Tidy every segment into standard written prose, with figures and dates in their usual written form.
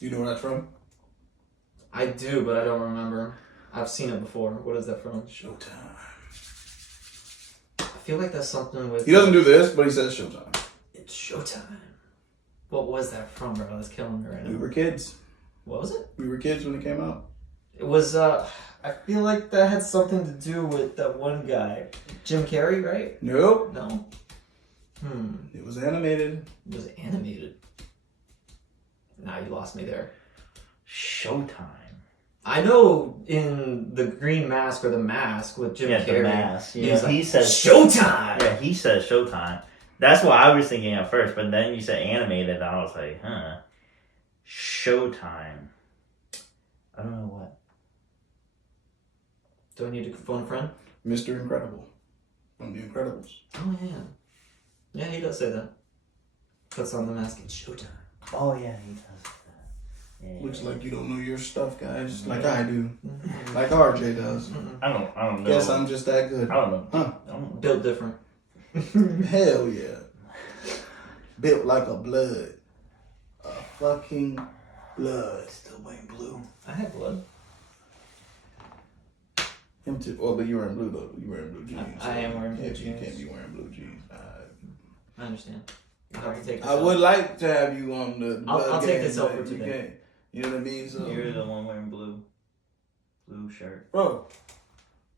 Do you know where that's from? I do, but I don't remember. I've seen it before. What is that from? Showtime. I feel like that's something with... He doesn't do this, but he says Showtime. It's Showtime. What was that from, bro? That's killing me right now. We were kids. What was it? We were kids when it came out. It was, I feel like that had something to do with that one guy. Jim Carrey, right? Nope. No? It was animated. It was animated. Nah, you lost me there. Showtime. I know in the Green Mask or the Mask with Jim Carrey. The Mask. Yeah, like, he says Showtime. Yeah, he says Showtime. That's what I was thinking at first, but then you said animated, and I was like, huh. Showtime. I don't know what. Do I need to phone a friend? Mr. Incredible. From The Incredibles. Oh, yeah. Yeah, he does say that. Puts on the mask and Showtime. Oh, yeah, he does that. Yeah, Looks like you don't know your stuff, guys. Like I do. Like RJ does. I don't know. Guess I'm just that good. I don't know. Huh. I don't know. Built different. Hell yeah. Built like a blood. A fucking blood. Still wearing blue. I have blood. Him too. Oh, but you're wearing blue though. You're wearing blue jeans. I am wearing blue You jeans. can't be wearing blue jeans. I understand. I'll have to take this I would like to have you on the. I'll take this out out for today. You know what I mean? So, You're the one wearing blue shirt. bro,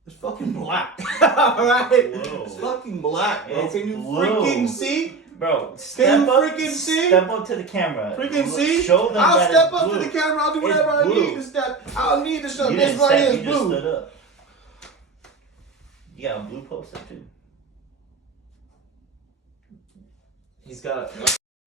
it's fucking black. Alright? Whoa. It's fucking black, bro. It's Can you blue. freaking see? Bro, Can you freaking see? Step up to the camera. Freaking see? Show them I'll that step it's up blue. to the camera. I'll do It's whatever I blue. need to step. I'll need to show You this didn't right step, here you is just blue. stood up. You got a blue poster too. He's got...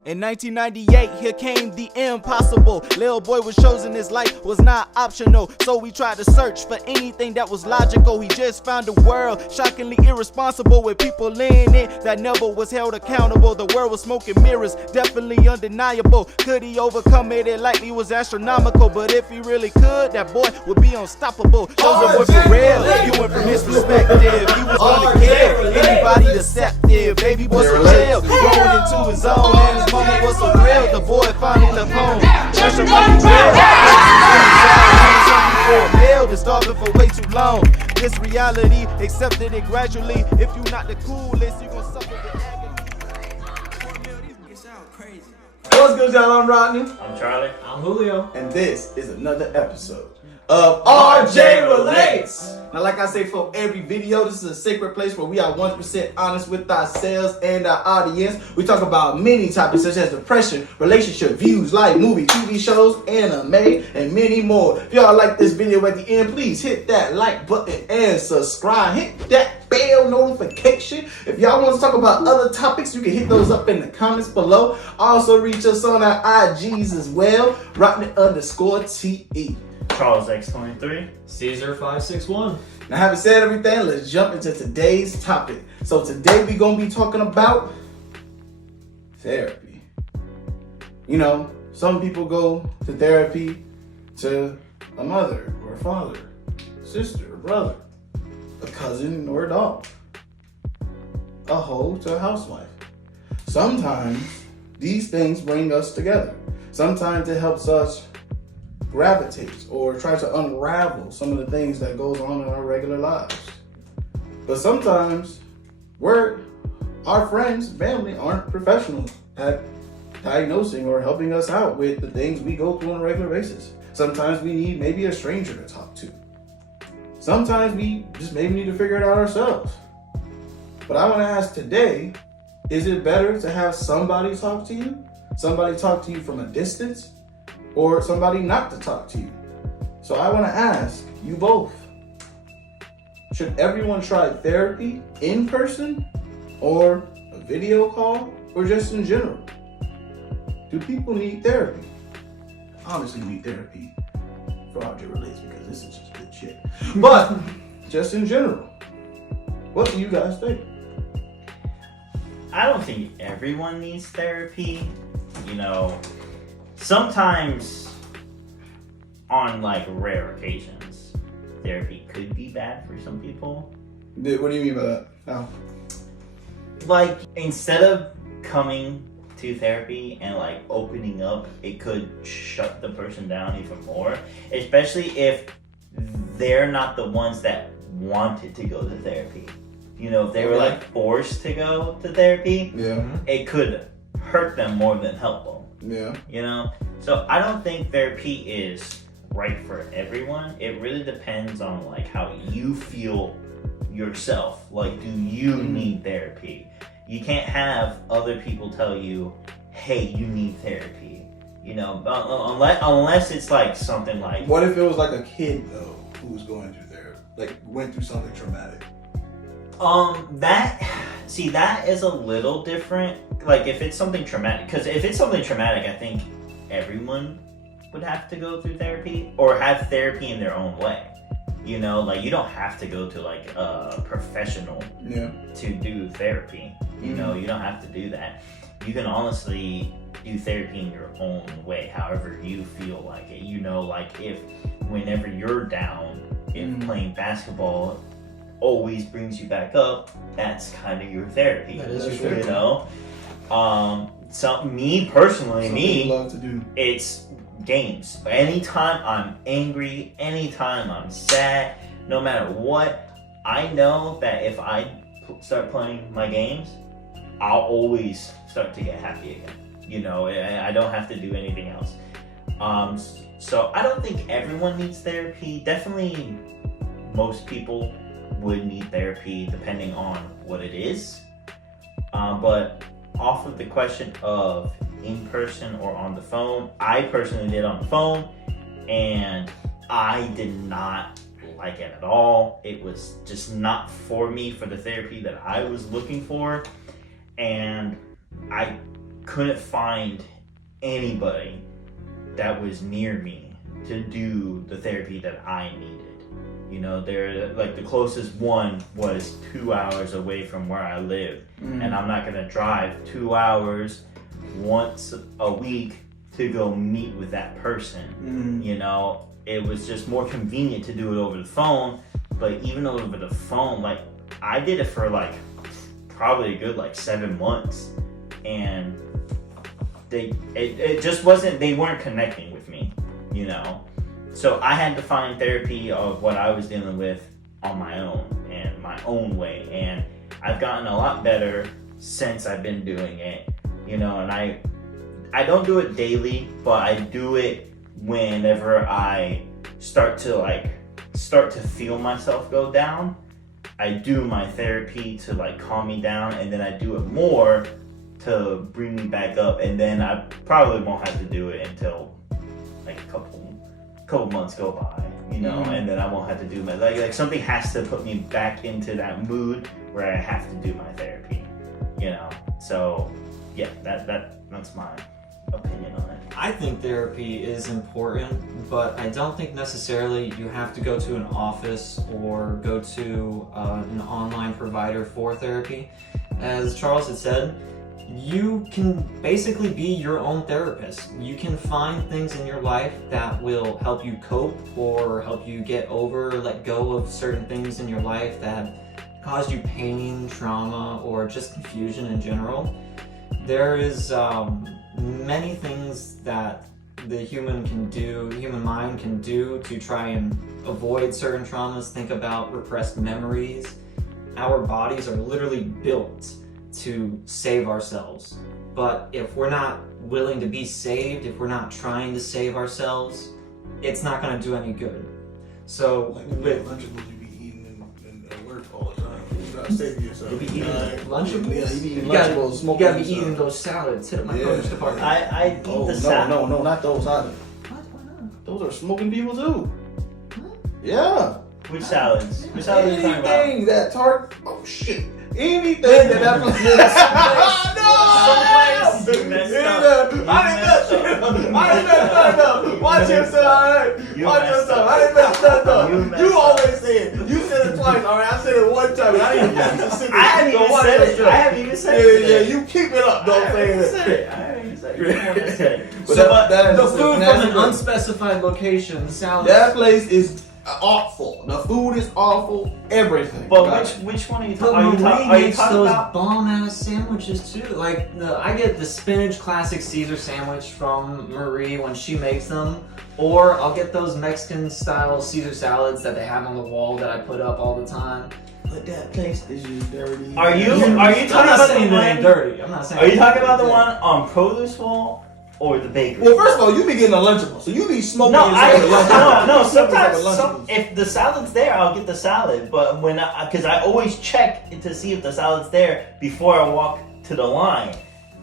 In 1998, here came the impossible. Lil Boy was chosen, his life was not optional. So we tried to search for anything that was logical. He just found a world shockingly irresponsible, with people in it that never was held accountable. The world was smoking mirrors, definitely undeniable. Could he overcome it? It likely was astronomical. But if he really could, that boy would be unstoppable. Chosen boy for real, he went from his perspective. He was gonna kill anybody deceptive. Baby boy from jail, growing into his own, and his mama was so thrilled. The boy finally left home. That's your money real. Been starving for way too long. This reality, accepted it gradually. If you not the coolest, you gon' suffer with agony. What's good, y'all? I'm Rodney. I'm Charlie. I'm Julio. And this is another episode of RJ Relates. Now, like I say for every video, this is a sacred place where we are 100% honest with ourselves and our audience. We talk about many topics such as depression, relationship, views, life, movie, TV shows, anime, and many more. If y'all like this video at the end, please hit that like button and subscribe. Hit that bell notification. If y'all want to talk about other topics, you can hit those up in the comments below. Also, reach us on our IGs as well, Rodney_TE. Charles X23. Caesar561. Now, having said everything, let's jump into today's topic. So today we're going to be talking about therapy. You know, some people go to therapy to a mother or a father, sister or brother, a cousin or a dog, a hoe to a housewife. Sometimes these things bring us together. Sometimes it helps us gravitate or try to unravel some of the things that goes on in our regular lives. But sometimes our friends, family aren't professionals at diagnosing or helping us out with the things we go through on a regular basis. Sometimes we need maybe a stranger to talk to. Sometimes we just maybe need to figure it out ourselves. But I want to ask today, is it better to have somebody talk to you? Somebody talk to you from a distance? Or somebody not to talk to you? So I want to ask you both, should everyone try therapy in person or a video call or just in general? Do people need therapy? I honestly need therapy for RJ Relates because this is just good shit. But just in general, what do you guys think? I don't think everyone needs therapy. You know, sometimes on like rare occasions, therapy could be bad for some people. What do you mean by that? How? Like, instead of coming to therapy and like opening up, it could shut the person down even more, especially if they're not the ones that wanted to go to therapy. You know, if they were like forced to go to therapy, it could hurt them more than help them. Yeah. You know? So I don't think therapy is right for everyone. It really depends on like how you feel yourself. Like, do you need therapy? You can't have other people tell you, hey, you need therapy. You know, unless it's like something like... What if it was like a kid, though, who was going through therapy? Like, went through something traumatic? That is a little different. Like, if it's something traumatic, because if it's something traumatic, I think everyone would have to go through therapy or have therapy in their own way. You know, like, you don't have to go to like a professional to do therapy. You know, you don't have to do that. You can honestly do therapy in your own way, however you feel like it. You know, like, if whenever you're down, if playing basketball always brings you back up, that's kind of your therapy. That is your therapy. You know? Me personally, love to do. it's games. Anytime I'm angry, anytime I'm sad, no matter what, I know that if I start playing my games, I'll always start to get happy again. You know, I don't have to do anything else. So I don't think everyone needs therapy. Definitely most people would need therapy depending on what it is. But off of the question of in person or on the phone, I personally did on the phone, and I did not like it at all. It was just not for me, for the therapy that I was looking for, and I couldn't find anybody that was near me to do the therapy that I needed. You know, they're like, the closest one was 2 hours away from where I live, and I'm not gonna drive 2 hours once a week to go meet with that person. You know, it was just more convenient to do it over the phone. But even over the phone, like, I did it for like probably a good like 7 months, and it just wasn't, they weren't connecting with me, you know. So I had to find therapy of what I was dealing with on my own and my own way, and I've gotten a lot better since I've been doing it, you know. And I don't do it daily, but I do it whenever I start to feel myself go down. I do my therapy to like calm me down, and then I do it more to bring me back up, and then I probably won't have to do it until like a couple months go by, you know, and then I won't have to do my like something has to put me back into that mood where I have to do my therapy, you know. So yeah, that's my opinion on it. I think therapy is important, but I don't think necessarily you have to go to an office or go to an online provider for therapy. As Charles had said, you can basically be your own therapist. You can find things in your life that will help you cope or help you get over, let go of certain things in your life that caused you pain, trauma, or just confusion in general. There is many things that the human mind can do to try and avoid certain traumas. Think about repressed memories. Our bodies are literally built to save ourselves. But if we're not willing to be saved, if we're not trying to save ourselves, it's not going to do any good. So Like the Lunchables you be eating in work all the time. You gotta save yourself. You be eating Lunchables? Yeah, you be eating You gotta- Lunchables, you smoking gotta be stuff. eating those salads. Hit up my Yeah. produce department. I eat Oh, the salad. no, not those either. What? Why not? Those are smoking people too. Yeah. Which salads? Which salads are you talking about? Anything that tart. Oh shit. Anything that You messed up. I didn't mess up. Watch yourself. You Watch messed yourself. up. I didn't mess that up. You messed You up. always say it. You said it twice. All right, I said it one time. And I didn't even consider it. I haven't So even watch said it. yourself. I haven't even said it. Yeah, you keep it up. Don't say it. I haven't even said it. You don't wanna say it. But So, that is the just food from nasty an place. unspecified location sounds... That place is awful. The food is awful. Everything. But about which one are you But talking? Marie Are you makes talking those about? bomb ass sandwiches too. Like I get the spinach classic Caesar sandwich from Marie when she makes them, or I'll get those Mexican style Caesar salads that they have on the wall that I put up all the time. But that place is just dirty. Are you I'm talking not about saying the that ain't one? dirty. I'm not saying. Are you talking it's about the dirty. one on Produce Wall or the bakery? Well, first of all, you be getting a Lunchable, so you be smoking. No, yourself a Lunchable. no. You smoke yourself Sometimes, a Lunchable. if the salad's there, I'll get the salad. But because I always check to see if the salad's there before I walk to the line,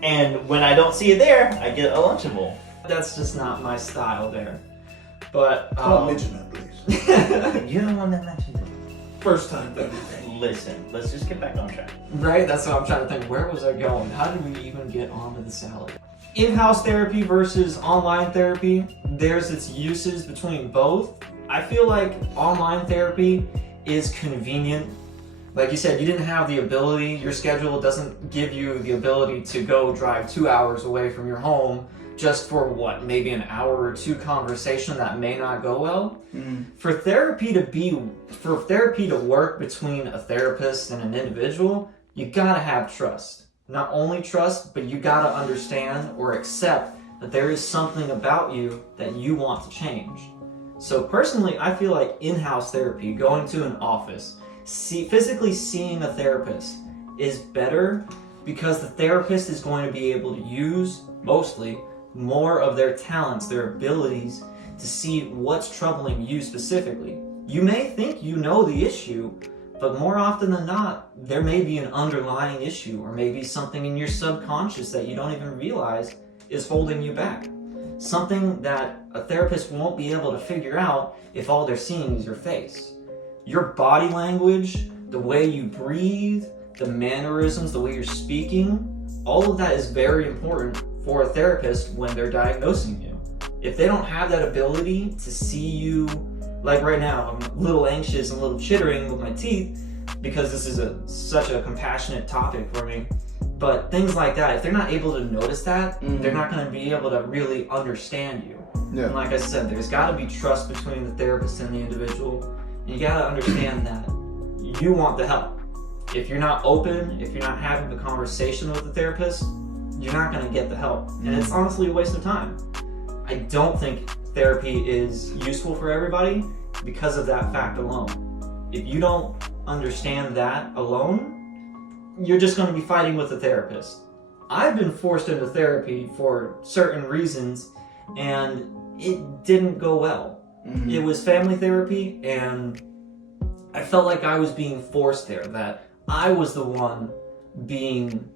and when I don't see it there, I get a Lunchable. That's just not my style there. But Don't mention that, please. You're the one that mentioned it. First time for everything. Listen, let's just get back on track. right, that's what I'm trying to think. Where was I going? How did we even get onto the salad? In-house therapy versus online therapy, there's its uses between both. I feel like online therapy is convenient. Like you said, you didn't have the ability, your schedule doesn't give you the ability to go drive 2 hours away from your home just for what, maybe an hour or two conversation that may not go well. For therapy to work between a therapist and an individual, you gotta have trust. Not only trust, but you gotta understand or accept that there is something about you that you want to change. So personally, I feel like in-house therapy, going to an office, physically seeing a therapist is better because the therapist is going to be able to use, mostly, more of their talents, their abilities, to see what's troubling you specifically. You may think you know the issue, but more often than not, there may be an underlying issue or maybe something in your subconscious that you don't even realize is holding you back. Something that a therapist won't be able to figure out if all they're seeing is your face. Your body language, the way you breathe, the mannerisms, the way you're speaking, all of that is very important for a therapist when they're diagnosing you. If they don't have that ability to see you, like right now, I'm a little anxious and a little chittering with my teeth because this is such a compassionate topic for me. But things like that, if they're not able to notice that, they're not going to be able to really understand you. Yeah. And like I said, there's got to be trust between the therapist and the individual. And you got to understand that you want the help. If you're not open, if you're not having the conversation with the therapist, you're not going to get the help. And it's honestly a waste of time. I don't think therapy is useful for everybody because of that fact alone. If you don't understand that alone, you're just going to be fighting with the therapist. I've been forced into therapy for certain reasons, and it didn't go well. It was family therapy, and I felt like I was being forced there, that I was the one being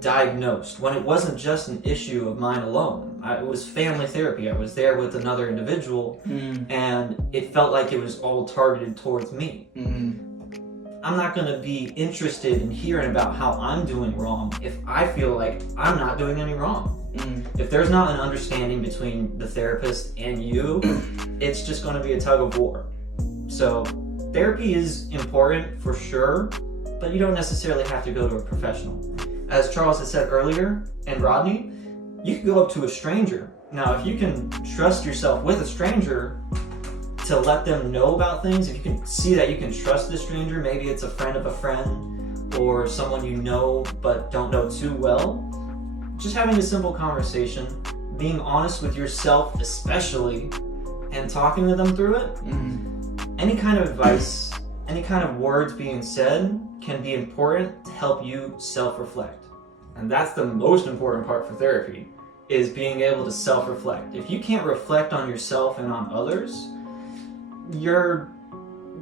diagnosed, when it wasn't just an issue of mine alone. It was family therapy. I was there with another individual, and it felt like it was all targeted towards me. I'm not going to be interested in hearing about how I'm doing wrong if I feel like I'm not doing any wrong. If there's not an understanding between the therapist and you, it's just going to be a tug of war. So therapy is important for sure, but you don't necessarily have to go to a professional. As Charles had said earlier, and Rodney, you can go up to a stranger. Now, if you can trust yourself with a stranger to let them know about things, if you can see that you can trust the stranger, maybe it's a friend of a friend or someone you know but don't know too well, just having a simple conversation, being honest with yourself especially, and talking to them through it, any kind of advice, any kind of words being said can be important to help you self-reflect. And that's the most important part for therapy, is being able to self-reflect. If you can't reflect on yourself and on others, you're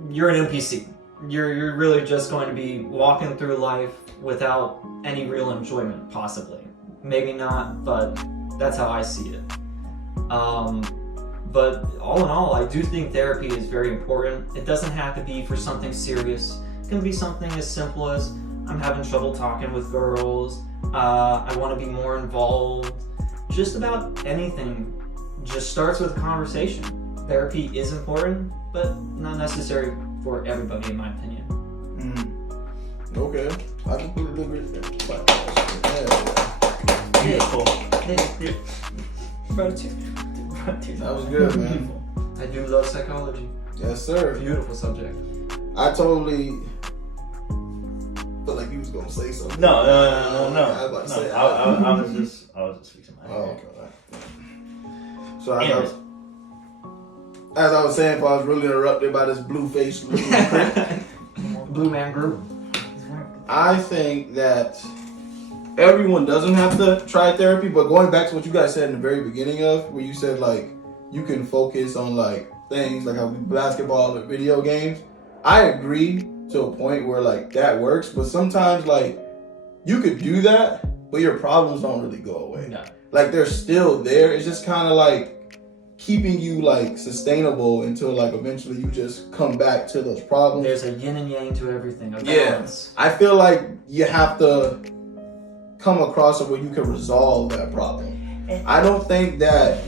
an NPC. You're really just going to be walking through life without any real enjoyment, possibly. Maybe not, but that's how I see it. But all in all, I do think therapy is very important. It doesn't have to be for something serious. It can be something as simple as, I'm having trouble talking with girls, I want to be more involved. Just about anything just starts with a conversation. Therapy is important, but not necessary for everybody, in my opinion. Okay. I completely agree with that. Beautiful. That was good, man. I do love psychology. Yes, sir. Beautiful subject. I totally felt like you was gonna say something. No. I was about to say. I was just fixing my hair. Okay. So Anyways. as I was saying, if I was really interrupted by this blue-faced little prick, Blue Man Group. I think that everyone doesn't have to try therapy, but going back to what you guys said in the very beginning of, where you said like you can focus on like things like how basketball or video games, I agree to a point where like that works, but sometimes like you could do that, but your problems don't really go away. No. Like they're still there. It's just kind of like keeping you like sustainable until like eventually you just come back to those problems. There's a yin and yang to everything. A Yeah. balance. I feel like you have to come across it where you can resolve that problem. I don't think that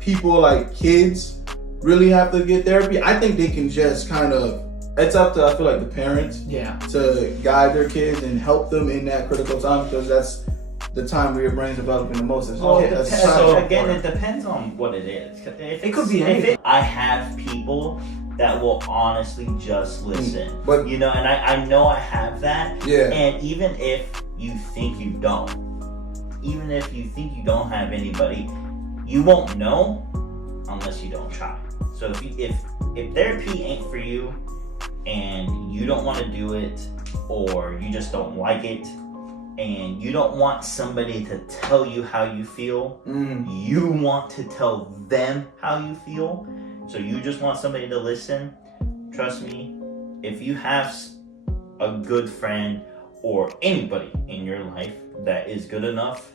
people like kids really have to get therapy. I think they can just kind of, it's up to, I feel like, the parents Yeah. to guide their kids and help them in that critical time, because that's the time where your brain's developing the most. As a Well, kid. it That's depends. so Again, important. it depends on what it is. If It could it's- be if anything. I have people that will honestly just listen. But- you know, and I know I have that. Yeah. And even if you think you don't, even if you think you don't have anybody, you won't know unless you don't try. So if therapy ain't for you and you don't want to do it, or you just don't like it, and you don't want somebody to tell you how you feel, you want to tell them how you feel, so you just want somebody to listen, trust me, if you have a good friend or anybody in your life that is good enough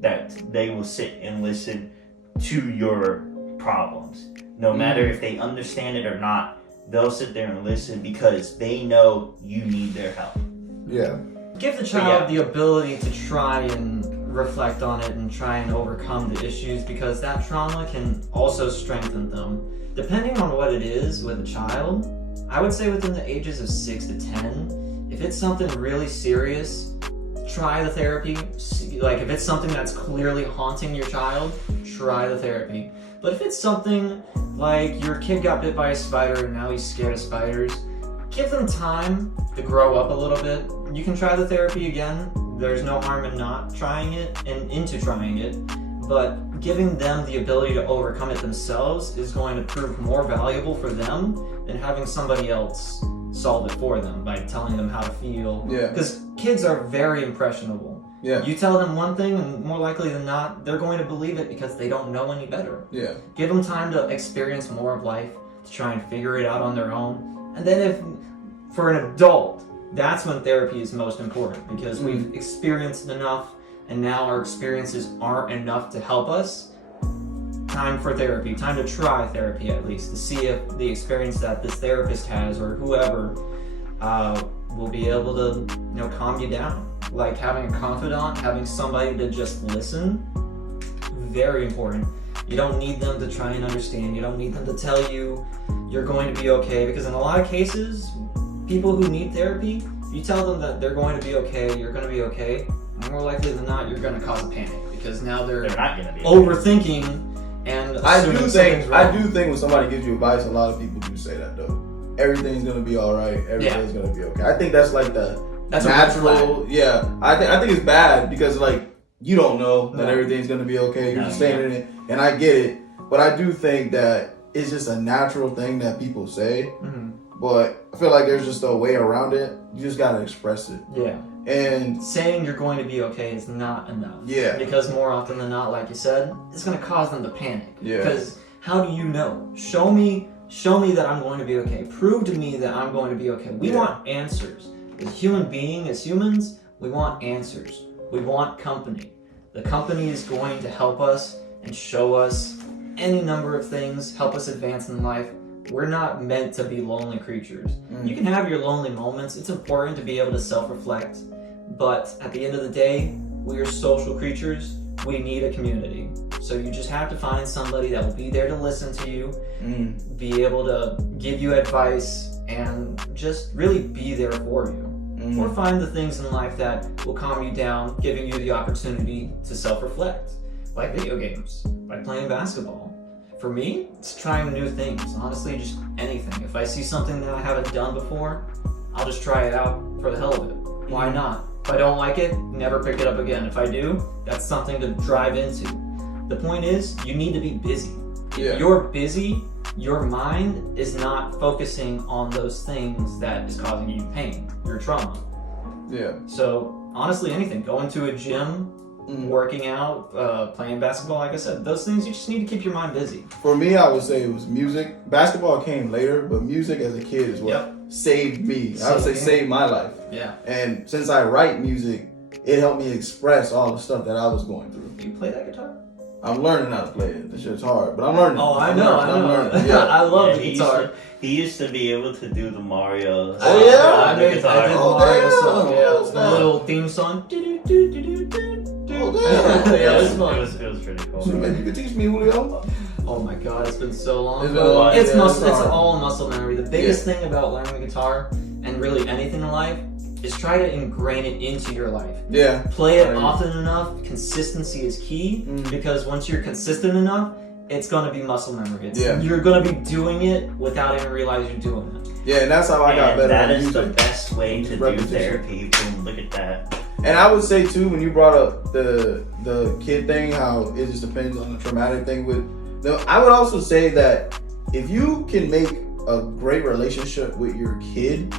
that they will sit and listen to your problems, no matter if they understand it or not, they'll sit there and listen because they know you need their help. Yeah. Give the child the ability to try and reflect on it and try and overcome the issues, because that trauma can also strengthen them. Depending on what it is with a child, I would say within the ages of 6 to 10, if it's something really serious, try the therapy. Like if it's something that's clearly haunting your child, try the therapy. But if it's something like your kid got bit by a spider and now he's scared of spiders, give them time to grow up a little bit. You can try the therapy again. There's no harm in not trying it and into trying it. But giving them the ability to overcome it themselves is going to prove more valuable for them than having somebody else solve it for them by telling them how to feel. Yeah. Because kids are very impressionable. Yeah. You tell them one thing, and more likely than not, they're going to believe it because they don't know any better. Yeah. Give them time to experience more of life, to try and figure it out on their own. And then if, for an adult, that's when therapy is most important, because we've experienced enough, and now our experiences aren't enough to help us. Time for therapy, time to try therapy at least, to see if the experience that this therapist has or whoever will be able to, calm you down. Like having a confidant, having somebody to just listen, very important. You don't need them to try and understand. You don't need them to tell you you're going to be okay, because in a lot of cases, people who need therapy, if you tell them that they're going to be okay, you're going to be okay, more likely than not, you're going to cause a panic, because now they're not going to be overthinking and I do assuming think something's wrong. when somebody gives you advice, a lot of people do say that though. Everything's gonna be all right. Everything's gonna be okay. I think that's like That's a red natural. Yeah, I think it's bad because like you don't know that No. everything's gonna be okay. You're No, just staying in it, and I get it. But I do think that it's just a natural thing that people say. Mhm. But I feel like there's just a way around it. You just gotta express it. Yeah. And Saying you're going to be okay is not enough. yeah, Because more often than not, like you said, it's going to cause them to panic. Yeah. Because how do you know? Show me that I'm going to be okay. Prove to me that I'm going to be okay. We Yeah. want answers. As humans, we want answers. We want company. The company is going to help us and show us any number of things, help us advance in life. We're not meant to be lonely creatures. You can have your lonely moments. It's important to be able to self-reflect. But at the end of the day, we are social creatures. We need a community. So you just have to find somebody that will be there to listen to you, be able to give you advice, and just really be there for you. Or find the things in life that will calm you down, giving you the opportunity to self-reflect. Like video games, like playing basketball. For me, it's trying new things. Honestly, just anything. If I see something that I haven't done before, I'll just try it out for the hell of it. Why not? If I don't like it, never pick it up again. If I do, that's something to drive into. The point is, you need to be busy. Yeah. If you're busy, your mind is not focusing on those things that is causing you pain, your trauma. Yeah. So honestly, anything. Going to a gym, working out, playing basketball, like I said, those things, you just need to keep your mind busy. For me, I would say it was music. Basketball came later, but music as a kid is what saved me. I would say saved my life. Yeah. And since I write music, it helped me express all the stuff that I was going through. Do you play that guitar? I'm learning how to play it. This shit's hard, but I'm learning. Oh, I know. I'm learning. Yeah. I love the he guitar. He used to be able to do the Mario. Oh, yeah? I did the Oh, Mario damn. song. Yeah, Oh, the damn. little theme song. Oh, damn. Yeah, it's fun. It was pretty cool. So maybe you could teach me, Julio. Oh my god, it's been so long. It's been a long- It's yeah, muscle. it's It's hard. all muscle memory. The biggest thing about learning the guitar and really anything in life is try to ingrain it into your life. Yeah. Play it Right. often enough. Consistency is key Mm. because once you're consistent enough, it's gonna be muscle memory. Yeah. You're gonna be doing it without even realizing you're doing it. Yeah, and that's how I got And better that at is the music. best way to do Repetition. therapy. Boom, look at that. And I would say too, when you brought up the kid thing, how it just depends on the traumatic thing with. I would also say that if you can make a great relationship with your kid,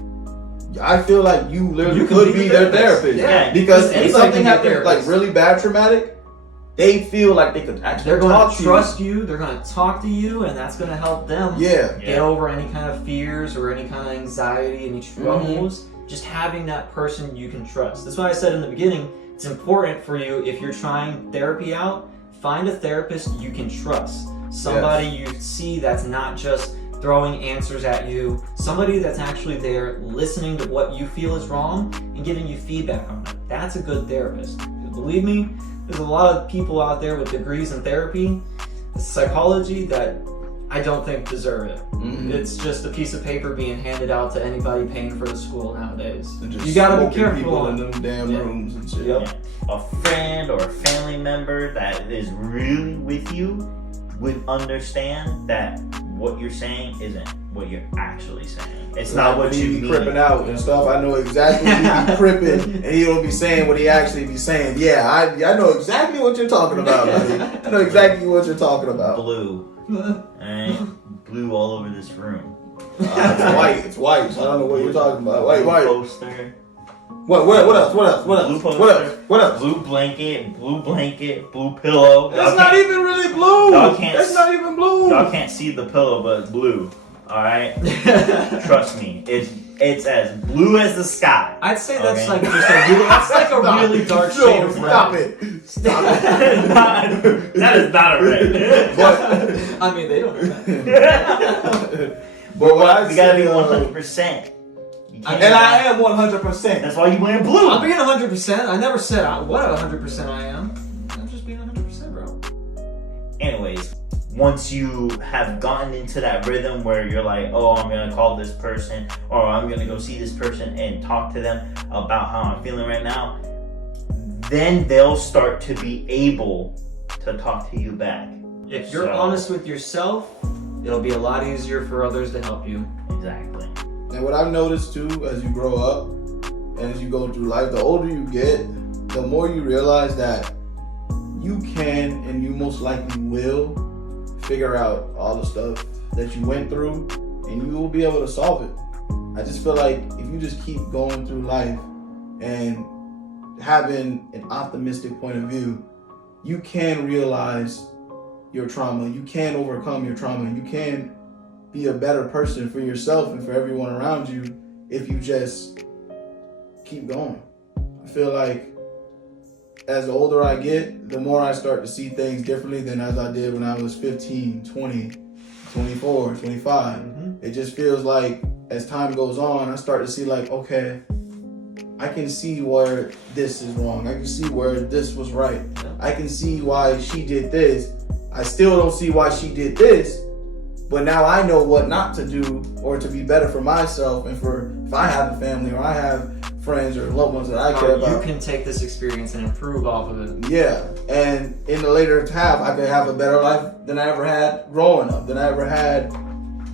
I feel like you literally You can could be be the their therapist. therapist. Yeah, Because because if anybody something can be a happens like therapist. really bad traumatic, they feel like they could actually They're talk gonna to trust you. They're gonna talk to you, and that's gonna help them Yeah. get over any kind of fears or any kind of anxiety, any troubles. Just having that person you can trust. That's why I said in the beginning, it's important for you if you're trying therapy out, find a therapist you can trust. Somebody you see that's not just throwing answers at you. Somebody that's actually there listening to what you feel is wrong and giving you feedback on it. That's a good therapist. Believe me, there's a lot of people out there with degrees in therapy, psychology, that I don't think deserve it. Mhm. It's just a piece of paper being handed out to anybody paying for the school nowadays. And just You gotta be smoking careful. people in them damn Yeah. rooms and shit. Yep. A friend or a family member that is really with you would understand that what you're saying isn't what you're actually saying. It's not what he you be mean. cripping out and stuff. I know exactly what he be cripping, and he don't be saying what he actually be saying. Yeah, I know exactly what you're talking about, buddy. I know exactly what you're talking about. Blue. Alright? Blue all over this room. It's white. It's white. So I don't know what you're talking about. White. Blue poster. What else? Blue poster. What else? Blue blanket, blue pillow. That's not even really blue. Y'all can't That's not even blue. Y'all can't see the pillow, but it's blue. Alright? Trust me. It's as blue as the sky. I'd say that's Okay. like just a really, that's like a really dark shade of Stop red. it. Stop it. That is not a red. But I mean, they don't know that. but what I You gotta be say, 100%. You can't- and I am 100%. That's why you wearing blue. I'm being 100%. I never said what 100% I am. I'm just being 100%, bro. Anyways, once you have gotten into that rhythm where you're like, oh, I'm gonna call this person, or I'm gonna go see this person and talk to them about how I'm feeling right now, then they'll start to be able to talk to you back. If you're So- honest with yourself, it'll be a lot easier for others to help you. Exactly. And what I've noticed too, as you grow up and as you go through life, the older you get, the more you realize that you can and you most likely will figure out all the stuff that you went through, and you will be able to solve it. I just feel like if you just keep going through life and having an optimistic point of view, you can realize your trauma. You can overcome your trauma. You can be a better person for yourself and for everyone around you if you just keep going. I feel like as the older I get, the more I start to see things differently than as I did when I was 15, 20, 24, 25. It just feels like as time goes on, I start to see like, okay, I can see where this is wrong. I can see where this was right. I can see why she did this. I still don't see why she did this, but now I know what not to do or to be better for myself and for if I have a family or I have friends or loved ones that I How care about. you can take this experience and improve off of it. Yeah, and in the later half, I could have a better life than I ever had growing up, than I ever had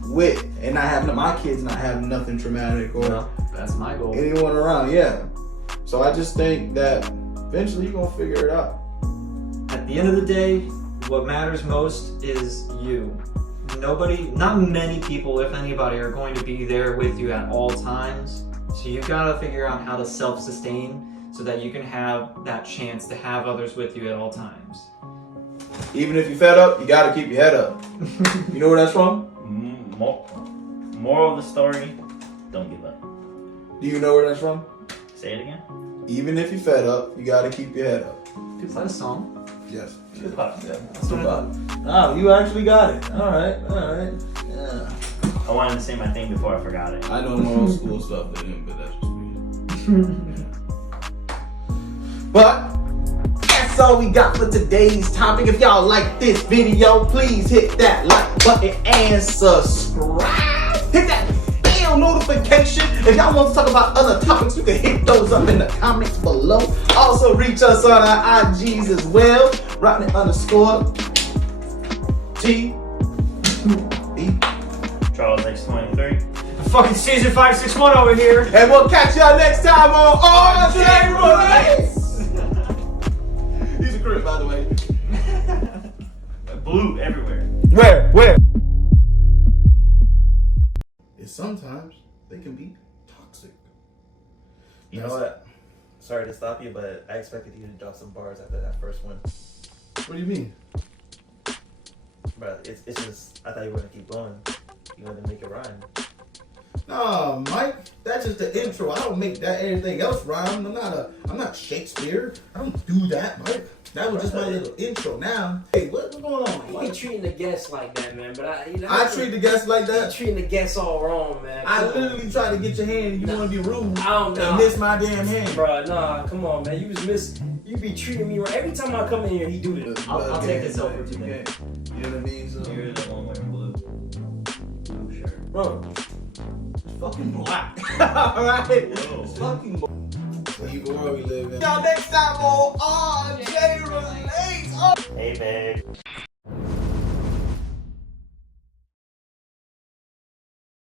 with, and not having my kids not having nothing traumatic or Well, that's my goal. anyone around. Yeah, so I just think that eventually you're gonna figure it out. At the end of the day, what matters most is you. Nobody, not many people, if anybody, are going to be there with you at all times. So you gotta figure out how to self-sustain so that you can have that chance to have others with you at all times. Even if you're fed up, you gotta keep your head up. You know where that's from? Moral of the story: don't give up. Do you know where that's from? Say it again. Even if you're fed up, you gotta keep your head up. Is that a song? Yes. Tupac. Yeah, that's about. Oh, you actually got it. All right. Yeah. I wanted to say my thing before I forgot it. I know more old school stuff than him, but that's just me. But that's all we got for today's topic. If y'all like this video, please hit that like button and subscribe. Hit that bell notification. If y'all want to talk about other topics, you can hit those up in the comments below. Also reach us on our IGs as well. Rodney_T. Charles X23. Fucking season 561 over here. And we'll catch y'all next time on RJ Relates. He's a crib, by the way. Blue everywhere. Where? Is sometimes they can be toxic. You know what? Sorry to stop you, but I expected you to drop some bars after that first one. What do you mean? But it's just, I thought you were going to keep going. You wanted to make it rhyme. Nah, Mike, that's just the intro. I don't make that everything else rhyme. I'm not Shakespeare. I don't do that, Mike. That was just my little intro. Now, hey, what's going on, You Mike? ain't treating the guests like that, man. But I treat the guests like you that. treating the guests all wrong, man. I Come on. literally try to get your hand and you want to be rude I don't know. and miss my damn hand. Bro, nah, come on, man. You be treating me right. Every time I come in here, he do this. I'll take this over today. You know what I mean? So, You're the one wearing blue. Blue shirt. bro, it's fucking black. Alright? Whoa. It's fucking black. Evil world we live in. Y'all next time on RJ Relates. Hey, babe.